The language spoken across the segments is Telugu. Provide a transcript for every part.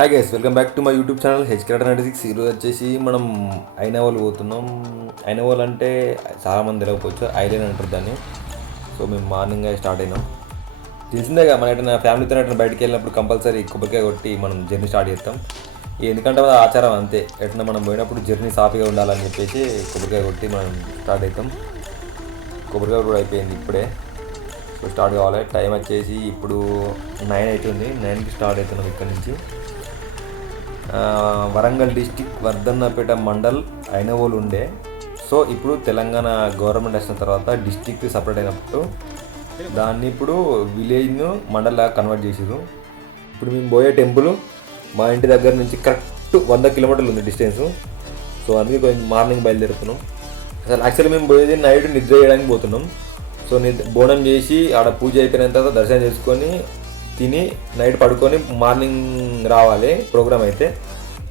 Hi guys, welcome back to my YouTube channel HK96. ఈరోజు వచ్చేసి మనం ఐనవోల్ పోతున్నాం. ఐనవోల్ అంటే చాలామంది తెలియకపోవచ్చు, ఐలాండ్ అంటారు దాన్ని. సో మేము మార్నింగ్ స్టార్ట్ అయినాం. తెలిసిందేగా, మన ఎట్లా ఫ్యామిలీతో ఎట్లా బయటకు వెళ్ళినప్పుడు కంపల్సరీ కొబ్బరికాయ కొట్టి మనం జర్నీ స్టార్ట్ చేస్తాం. ఎందుకంటే అది ఆచారం అంతే. ఎట్లా మనం పోయినప్పుడు జర్నీ సాఫీగా ఉండాలని చెప్పేసి కొబ్బరికాయ కొట్టి మనం స్టార్ట్ అవుతాం. కొబ్బరికాయ కూడా అయిపోయింది ఇప్పుడే. సో స్టార్ట్ కావాలి. టైం వచ్చేసి ఇప్పుడు 9 అవుతుంది. 9కి స్టార్ట్ అవుతున్నాం ఇక్కడ నుంచి. వరంగల్ డిస్టిక్ వర్ధన్నపేట మండల్ ఐనవోల్ ఉండే. సో ఇప్పుడు తెలంగాణ గవర్నమెంట్ వచ్చిన తర్వాత డిస్టిక్ సపరేట్ అయినప్పుడు దాన్ని ఇప్పుడు విలేజ్ను మండల్లా కన్వర్ట్ చేసారు. ఇప్పుడు మేము పోయే టెంపుల్ మా ఇంటి దగ్గర నుంచి కరెక్ట్ 100 కిలోమీటర్లు ఉంది డిస్టెన్స్. సో అందుకే కొంచెం మార్నింగ్ బయలుదేరుతున్నాం. అసలు యాక్చువల్లీ మేము పోయేది నైట్ నిద్ర చేయడానికి పోతున్నాం. సో బోనం చేసి ఆడ పూజ అయిపోయిన తర్వాత దర్శనం చేసుకొని తిని నైట్ పడుకొని మార్నింగ్ రావాలి ప్రోగ్రామ్ అయితే.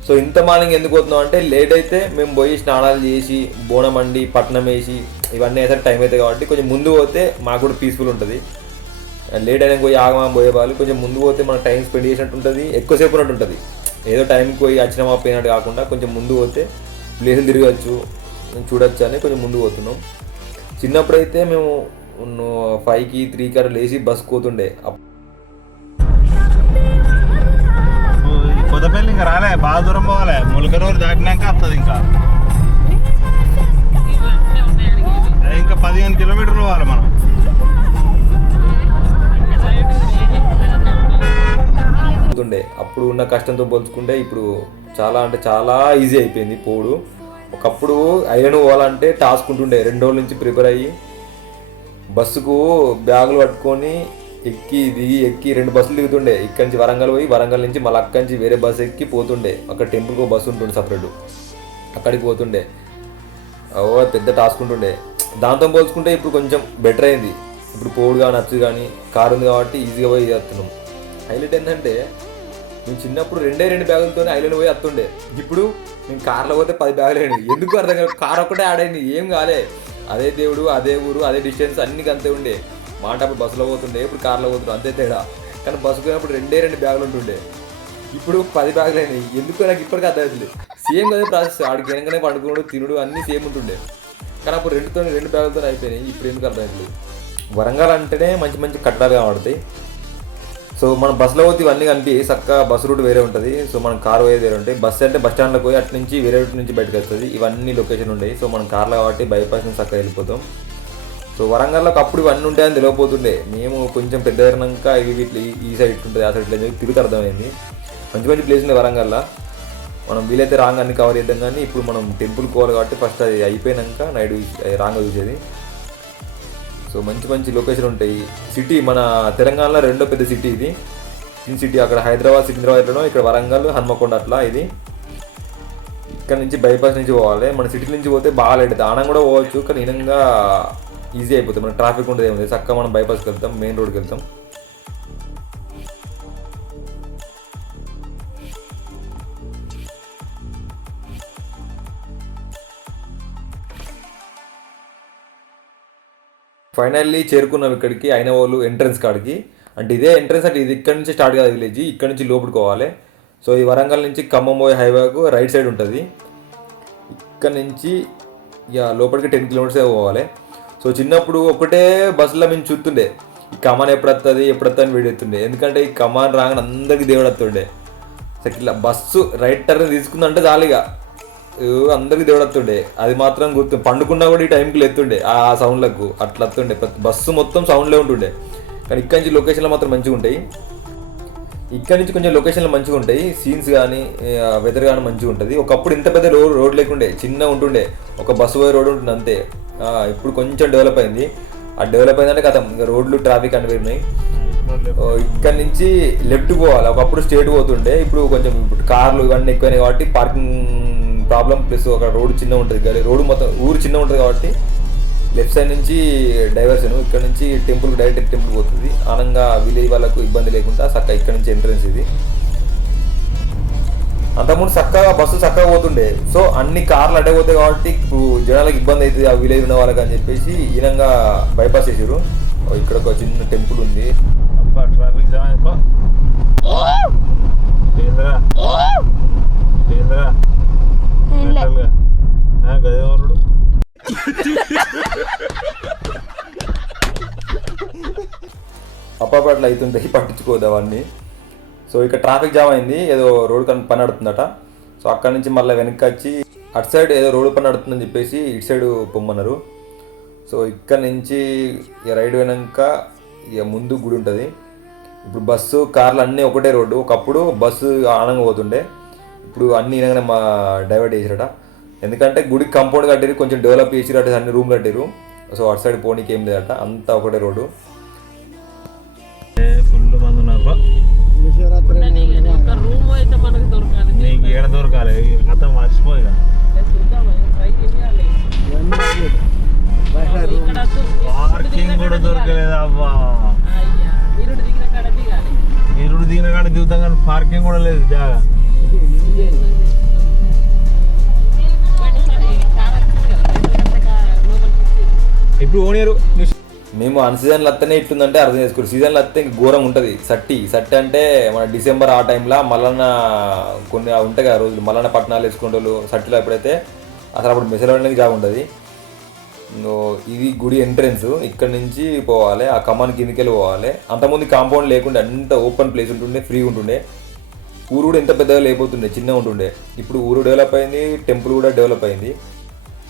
సో ఇంత మార్నింగ్ ఎందుకు పోతున్నాం అంటే, లేట్ అయితే మేము పోయి స్నానాలు చేసి బోనం వండి పట్నం వేసి ఇవన్నీ అయితే టైం అవుతుంది కాబట్టి కొంచెం ముందు పోతే మాకు కూడా పీస్ఫుల్ ఉంటుంది. లేట్ అయినా పోయి ఆగమా పోయే వాళ్ళు కొంచెం ముందు పోతే మనకు టైం స్పెండ్ చేసినట్టు ఉంటుంది, ఎక్కువసేపు ఉన్నట్టు ఉంటుంది. ఏదో టైంకి పోయి వచ్చినామా పోయినట్టు కాకుండా కొంచెం ముందు పోతే ప్లేసులు తిరగచ్చు, చూడొచ్చు అని కొంచెం ముందు పోతున్నాం. చిన్నప్పుడైతే మేము 5కి 3కి అట్లా లేచి బస్సు పోతుండే. కొత్తపల్లి ఇంకా రాలే, బాగా దూరం పోవాలి. ములకరూరు దాటినాక వస్తుంది. ఇంకా 15 కిలోమీటర్లు పోవాలి మనం. పోతుండే అప్పుడు ఉన్న కష్టంతో పోల్చుకుంటే ఇప్పుడు చాలా అంటే చాలా ఈజీ అయిపోయింది పోడు. ఒకప్పుడు ఐలాండ్ పోవాలంటే టాస్క్ ఉంటుండే. 2 రోజుల నుంచి ప్రిపేర్ అయ్యి బస్సుకు బ్యాగులు పట్టుకొని ఎక్కి 2 బస్సులు దిగుతుండే. ఇక్కడి నుంచి వరంగల్ పోయి వరంగల్ నుంచి మళ్ళీ అక్కడి నుంచి వేరే బస్సు ఎక్కి పోతుండే. అక్కడ టెంపుల్కి బస్సు ఉంటుండే సపరేట్, అక్కడికి పోతుండే. పెద్ద టాస్క్ ఉంటుండే. దాంతో పోల్చుకుంటే ఇప్పుడు కొంచెం బెటర్ అయింది. ఇప్పుడు పోడు కానీ నచ్చు కానీ కారు ఉంది కాబట్టి ఈజీగా పోయి చేస్తున్నాం. హైలైట్ ఏంటంటే, మేము చిన్నప్పుడు 2 బ్యాగులతో ఐలాండ్ పోయి వస్తుండే. ఇప్పుడు మేము కార్లో పోతే 10 బ్యాగులు అయింది. ఎందుకు అర్థం కాదు. కార్ ఒక్కటే ఆడైంది, ఏం కాలే. అదే దేవుడు, అదే ఊరు, అదే డిస్టెన్స్ అన్నీ అంతే ఉండే. మాట అప్పుడు బస్సులో పోతుండే, ఇప్పుడు కార్లో పోతుండే, అంతే తేడా. కానీ బస్సు పోయినప్పుడు 2 బ్యాగులు ఉంటుండే, ఇప్పుడు 10 బ్యాగులు అయినాయి. ఎందుకు నాకు ఇప్పటికీ అర్థమవుతుంది. సేమ్ అదే ప్రాసెస్. ఆడికి వెనకనే పండుకున్నాడు, తినుడు అన్నీ సేమ్ ఉంటుండే. కానీ అప్పుడు 2 బ్యాగులతో అయిపోయినాయి. ఇప్పుడు ఎందుకు అర్థమవుతుంది. వరంగల్ అంటేనే మంచి మంచి కట్టడాలు కనబడతాయి. సో మనం బస్సులో పోతే ఇవన్నీ కనిపి చక్కగా బస్సు రూట్ వేరే ఉంటుంది. సో మనం కార్ పోయేది వేరే ఉంటాయి. బస్సు అంటే బస్ స్టాండ్లో పోయి అటు నుంచి వేరే రూట్ నుంచి బయటకు వస్తుంది. ఇవన్నీ లొకేషన్ ఉంటాయి. సో మనం కార్లో కాబట్టి బైపాస్ నుంచి చక్కగా వెళ్ళిపోతాం. సో వరంగల్లోకి అప్పుడు ఇవన్నీ ఉంటాయని తెలియకపోతుండే. మేము కొంచెం పెద్ద అయినాక ఇవి ఈ సైడ్ ఉంటుంది, ఆ సైడ్ ఇట్లా తిరిగి అర్థమైంది. మంచి మంచి ప్లేస్ ఉంది వరంగల్లో. మనం వీలైతే రాంగ్ అన్ని కవర్ చేద్దాం. కానీ ఇప్పుడు మనం టెంపుల్ పోవాలి కాబట్టి ఫస్ట్ అది అయిపోయినాక నైట్ రాంగ్ చూసేది. సో మంచి మంచి లొకేషన్ ఉంటాయి. సిటీ మన తెలంగాణలో 2వ పెద్ద సిటీ ఇది. సిటీ అక్కడ హైదరాబాద్ సికింద్రాబాద్లో, ఇక్కడ వరంగల్ హన్మకొండ అట్లా. ఇది ఇక్కడ నుంచి బైపాస్ నుంచి పోవాలి. మన సిటీ నుంచి పోతే బాగా లేట్ అవుతుంది. ఆనం కూడా పోవచ్చు, కానీ ఈనంగా ఈజీ అయిపోతుంది. మన ట్రాఫిక్ ఉంటుంది, ఏముంది చక్కగా మనం బైపాస్కి వెళ్తాం, మెయిన్ రోడ్కి వెళ్తాం. ఫైనల్లీ చేరుకున్నాం ఇక్కడికి, ఐనవోలు ఎంట్రన్స్ కాడికి. అంటే ఇదే ఎంట్రన్స్, అంటే ఇది ఇక్కడ నుంచి స్టార్ట్ కాదు విలేజ్, ఇక్కడ నుంచి లోపడుకోవాలి. సో ఈ వరంగల్ నుంచి ఖమ్మం పోయే హైవేకు రైట్ సైడ్ ఉంటుంది. ఇక్కడ నుంచి ఇక లోపలికి 10 కిలోమీటర్స్ పోవాలి. సో చిన్నప్పుడు ఒకటే బస్సులో మేము చూస్తుండే, ఈ కమాన్ ఎప్పుడు వస్తుంది అని వేడెత్తుండే. ఎందుకంటే ఈ కమాన్ రాగానే అందరికీ దేవుడు వస్తుండే. ఇట్లా బస్సు రైట్ టర్న్ తీసుకుందంటే జాలీగా అందరికీ దేవుడు వస్తుండే. అది మాత్రం గుర్తు. పండుకున్నా కూడా ఈ టైంకి ఎత్తుండే ఆ సౌండ్లకు, అట్లా వస్తుండే. బస్సు మొత్తం సౌండ్లే ఉంటుండే. కానీ ఇక్కడి నుంచి లొకేషన్లు మాత్రం మంచిగా ఉంటాయి. ఇక్కడ నుంచి కొంచెం లొకేషన్లు మంచిగా ఉంటాయి. సీన్స్ కానీ వెదర్ కానీ మంచిగా ఉంటుంది. ఒకప్పుడు ఇంత పెద్ద రోడ్ లేకుండే, చిన్నగా ఉంటుండే. ఒక బస్సు పోయే రోడ్ ఉంటుంది అంతే. ఇప్పుడు కొంచెం డెవలప్ అయింది. ఆ డెవలప్ అయిందంటే కథ రోడ్లు ట్రాఫిక్ అన్ని ఉన్నాయి. ఇక్కడ నుంచి లెఫ్ట్ పోవాలి. ఒకప్పుడు స్ట్రేట్ పోతుండే, ఇప్పుడు కొంచెం కార్లు ఇవన్నీ ఎక్కువైనాయి కాబట్టి పార్కింగ్ ప్రాబ్లం. ప్లస్ ఒక రోడ్డు చిన్న ఉంటుంది కానీ రోడ్డు మొత్తం ఊరు చిన్న ఉంటుంది కాబట్టి లెఫ్ట్ సైడ్ నుంచి డైవర్షన్. ఇక్కడ నుంచి టెంపుల్ డైరెక్ట్ టెంపుల్ పోతుంది. ఆనంగా విలేజ్ వాళ్ళకు ఇబ్బంది లేకుండా చక్కగా ఇక్కడ నుంచి ఎంట్రన్స్ ఇది. అంతకుముందు చక్కగా బస్సు చక్కగా పోతుండే. సో అన్ని కార్లు అడ్డే పోతాయి కాబట్టి ఇప్పుడు జనాలకు ఇబ్బంది అవుతుంది ఆ విలేజ్ ఉన్న వాళ్ళకి అని చెప్పేసి ఈనంగా బైపాస్ చేసారు. ఇక్కడ ఒక చిన్న టెంపుల్ ఉంది. ట్రాఫిక్ జామ్ ఏంద్రా ఏంద్రా మెంటల్గా గదేవరుడు అప్పట్లో అవుతుంటాయి, పట్టించుకోదు అవన్నీ. సో ఇక్కడ ట్రాఫిక్ జామ్ అయింది, ఏదో రోడ్ పని నడుతుందట. సో అక్కడ నుంచి మళ్ళీ వెనక్కి వచ్చి అటు సైడ్ ఏదో రోడ్డు పని నడుతుందని చెప్పేసి ఇటు సైడ్ పొమ్మన్నారు. సో ఇక్కడ నుంచి ఇక రైడ్ పోయినాక ఇక ముందు గుడి ఉంటుంది. ఇప్పుడు బస్సు కార్లు అన్నీ ఒకటే రోడ్డు. ఒకప్పుడు బస్సు ఆనంగా పోతుండే, ఇప్పుడు అన్నీ ఈయనగానే మా డైవర్ట్ చేసిరట. ఎందుకంటే గుడికి కాంపౌండ్ కట్టిరు, కొంచెం డెవలప్ చేసిరు, అటు అన్ని రూమ్ కట్టిరు. సో అటు సైడ్ పోనీకి ఏం లేదట, అంతా ఒకటే రోడ్డు. ఫుల్ మంది ఉన్నారు. నీకు ఏడ దొరకాలి కథ మర్చిపోయిగా. పార్కింగ్ కూడా దొరకలేదు అవ్వా. నీరుడు దిగిన కాడ దిగుతాం కానీ పార్కింగ్ కూడా లేదు జాగా. ఇప్పుడు ఓనియరు మేము అన్ సీజన్లో వస్తేనే ఇట్లుందంటే అర్థం చేసుకోరు. సీజన్లో వస్తే ఇంక ఘోరం ఉంటుంది. సట్టి అంటే మన డిసెంబర్ ఆ టైంలో మల్లన్న కొన్ని ఉంటాయి కదా రోజులు, మల్లన్న పట్టణాలు వేసుకునే వాళ్ళు సట్టిలో ఎప్పుడైతే అసలు అప్పుడు మెసలు పడడానికి జాగా ఉంటుంది. ఇది గుడి ఎంట్రెన్స్, ఇక్కడ నుంచి పోవాలి, ఆ కమాన్ కిందికెళ్ళి పోవాలి. అంతకుముందు కాంపౌండ్ లేకుండే, అంత ఓపెన్ ప్లేస్ ఉంటుండే, ఫ్రీ ఉంటుండే. ఊరు కూడా ఎంత పెద్దగా లేకపోతుండే, చిన్నగా ఉంటుండే. ఇప్పుడు ఊరు డెవలప్ అయింది, టెంపుల్ కూడా డెవలప్ అయింది.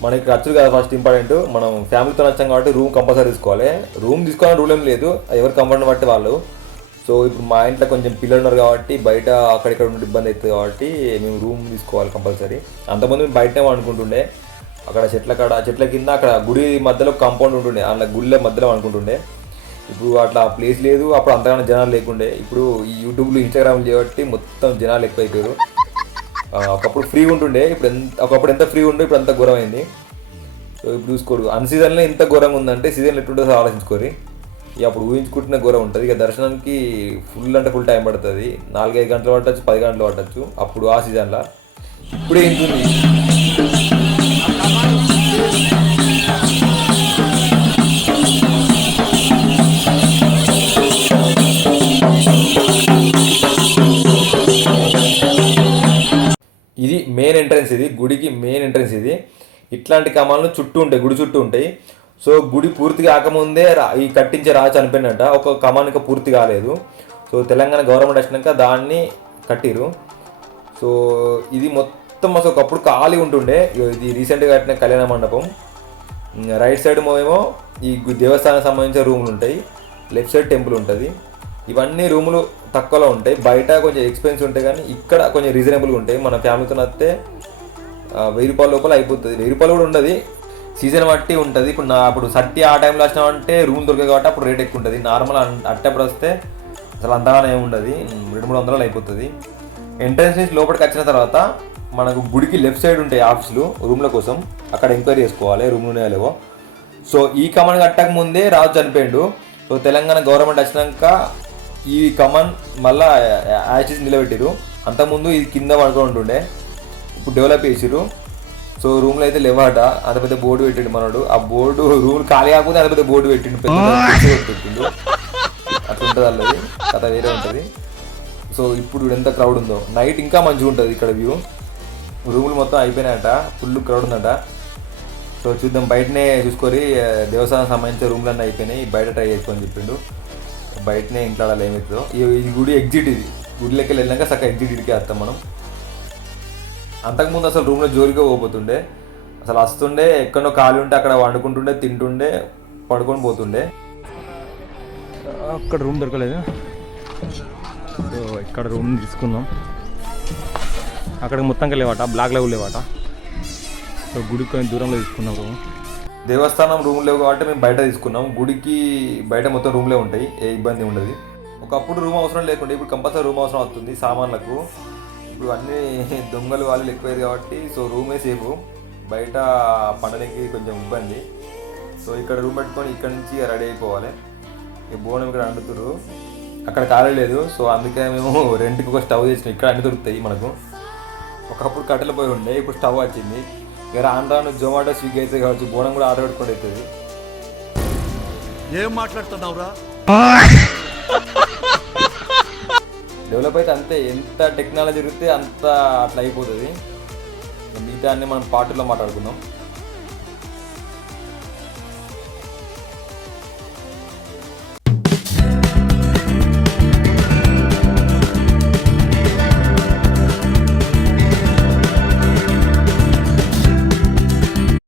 మనకి ఖర్చులు కదా ఫస్ట్ ఇంపార్టెంట్. మనం ఫ్యామిలీతో వచ్చాం కాబట్టి రూమ్ కంపల్సరీ తీసుకోవాలి. రూమ్ తీసుకోవాలని రూల్ ఏం లేదు, ఎవరు కంఫర్ట్ బట్టి వాళ్ళు. సో ఇప్పుడు మా ఇంట్లో కొంచెం పిల్లలు ఉన్నారు కాబట్టి బయట అక్కడిక్కడ ఉండే ఇబ్బంది అవుతుంది కాబట్టి మేము రూమ్ తీసుకోవాలి కంపల్సరీ. అంతకుముందు మేము బయటనే అనుకుంటుండే, అక్కడ చెట్ల కింద అక్కడ గుడి మధ్యలో కాంపౌండ్ ఉంటుండే, అలా గుళ్ళ మధ్యలో అనుకుంటుండే. ఇప్పుడు అట్లా ప్లేస్ లేదు, అప్పుడు అంతగానో జనాలు లేకుండే. ఇప్పుడు ఈ యూట్యూబ్లో ఇన్స్టాగ్రామ్లు చేయబట్టి మొత్తం జనాలు ఎక్కువైపోయారు. ఒకప్పుడు ఫ్రీ ఉంటుండే, ఒకప్పుడు ఎంత ఫ్రీ ఉండే, ఇప్పుడు అంత ఘోరం అయింది. సో ఇప్పుడు చూసుకోరు, అన్ సీజన్లో ఎంత ఘోరంగా ఉందంటే సీజన్లో ఎట్లుంటుందో ఆలోచించుకోరు. ఇక అప్పుడు ఊహించుకుంటున్న ఘోరం ఉంటుంది. ఇక దర్శనానికి ఫుల్ అంటే ఫుల్ టైం పడుతుంది, 4-5 గంటలు పట్టచ్చు, 10 గంటలు పట్టచ్చు అప్పుడు ఆ సీజన్లో. ఇప్పుడే ఇంటుంది. ఇది మెయిన్ ఎంట్రన్స్, ఇది గుడికి మెయిన్ ఎంట్రన్స్. ఇది ఇట్లాంటి కమాన్లు చుట్టూ ఉంటాయి, గుడి చుట్టూ ఉంటాయి. సో గుడి పూర్తి కాకముందే ఈ కట్టించే రాజు చనిపోయినట్ట, ఒక కమానికి పూర్తి కాలేదు. సో తెలంగాణ గవర్నమెంట్ వచ్చినాక దాన్ని కట్టిరు. సో ఇది మొత్తం అసలు ఒకప్పుడు ఖాళీ ఉంటుండే. ఇది రీసెంట్గా కట్టిన కళ్యాణ మండపం. రైట్ సైడ్ ఏమో ఈ దేవస్థానానికి సంబంధించిన రూములు ఉంటాయి, లెఫ్ట్ సైడ్ టెంపుల్ ఉంటుంది. ఇవన్నీ రూములు తక్కువలో ఉంటాయి, బయట కొంచెం ఎక్స్పెన్సివ్ ఉంటాయి, కానీ ఇక్కడ కొంచెం రీజనబుల్గా ఉంటాయి. మన ఫ్యామిలీతో వస్తే 1000 రూపాయల లోపల అయిపోతుంది. 1000 రూపాయలు కూడా ఉండదు, సీజన్ బట్టి ఉంటుంది. ఇప్పుడు అప్పుడు సట్టి ఆ టైంలో వచ్చినామంటే రూమ్ దొరికాయి కాబట్టి అప్పుడు రేట్ ఎక్కువ ఉంటుంది. నార్మల్ అట్టప్పుడు వస్తే అసలు అంతగానే ఏముండదు, 200-300 అయిపోతుంది. ఎంట్రన్స్ నుంచి లోపలికి వచ్చిన తర్వాత మనకు గుడికి లెఫ్ట్ సైడ్ ఉంటాయి ఆఫీసులు రూమ్ల కోసం, అక్కడ ఎంక్వైరీ చేసుకోవాలి రూమ్లోనే లేవో. సో ఈ కమాన్ కట్టక ముందే రాజు చనిపోయిండు. సో తెలంగాణ గవర్నమెంట్ వచ్చినాక ఈ కమాన్ మళ్ళీ యాషెస్ నిలబెట్టిరు. అంతకుముందు ఇది కింద పడుకొని ఉంటుండే, ఇప్పుడు డెవలప్ చేసిరు. సో రూమ్లో అయితే లేవాట, అంత పెద్ద బోర్డు పెట్టిండు మనోడు. ఆ బోర్డు రూమ్ ఖాళీ కాకపోతే అంత పెద్ద బోర్డు పెట్టిండు, పెట్టిండు. అట్లా ఉంటుంది అల్లది కథ వేరే ఉంటుంది. సో ఇప్పుడు ఎంత క్రౌడ్ ఉందో, నైట్ ఇంకా మంచిగా ఉంటుంది ఇక్కడ వ్యూ. రూములు మొత్తం అయిపోయినాయట, ఫుల్ క్రౌడ్ ఉందట. సో చూద్దాం, బయటనే చూసుకొని దేవస్థానం సంబంధించిన రూమ్లు అన్నీ అయిపోయినాయి, బయట ట్రై చేసుకొని చెప్పిండు. బయటనే ఇంట్లో అలా ఏమవుతుందో. ఈ గుడి ఎగ్జిట్, ఇది గుడిలోకి వెళ్ళాక సక్క ఎగ్జిట్ ఇడికే వస్తాం మనం. అంతకుముందు అసలు రూమ్లో జోలిగా పోతుండే, అసలు వస్తుండే ఎక్కడో ఖాళీ ఉంటే అక్కడ వండుకుంటుండే, తింటుండే, పడుకొని పోతుండే. అక్కడ రూమ్ దొరకలేదు, సో ఇక్కడ రూమ్ తీసుకుందాం. అక్కడికి మొత్తంగా లేవాట, బ్లాక్ లెవెల్ లేవాట. సో గుడికి కొంచెం దూరంలో తీసుకున్నాం రూమ్. దేవస్థానం రూమ్ లేవు కాబట్టి మేము బయట తీసుకున్నాం. గుడికి బయట మొత్తం రూమ్లే ఉంటాయి, ఏ ఇబ్బంది ఉండదు. ఒకప్పుడు రూమ్ అవసరం లేకుండే, ఇప్పుడు కంపల్సరీ రూమ్ అవసరం అవుతుంది సామాన్లకు. ఇప్పుడు అన్నీ దొంగలు వాళ్ళు ఎక్కువయ్యారు కాబట్టి సో రూమే సేఫ్, బయట పండడానికి కొంచెం ఇబ్బంది. సో ఇక్కడ రూమ్ పెట్టుకొని ఇక్కడ నుంచి రెడీ అయిపోవాలి. ఈ బోనం ఇక్కడ వండుతుర్రు, అక్కడ ఖాళీ లేదు. సో అందుకే మేము రెంట్కి ఒక స్టవ్ చేసినాం, ఇక్కడ అన్ని దొరుకుతాయి మనకు. ఒకప్పుడు కట్టెల పోయి ఉండే, ఇప్పుడు స్టవ్ వచ్చింది. ఇక రాను జొమాటో, స్విగ్గీ అయితే కావచ్చు, బోనం కూడా ఆర్డర్ పెట్టుకోండి అవుతుంది. ఏం మాట్లాడుతున్నావురా? డెవలప్ అయితే అంతే, ఎంత టెక్నాలజీ జరిగితే అంత అట్లా అయిపోతుంది. మిగతా అన్నీ మనం పార్టీలో మాట్లాడుకుందాం.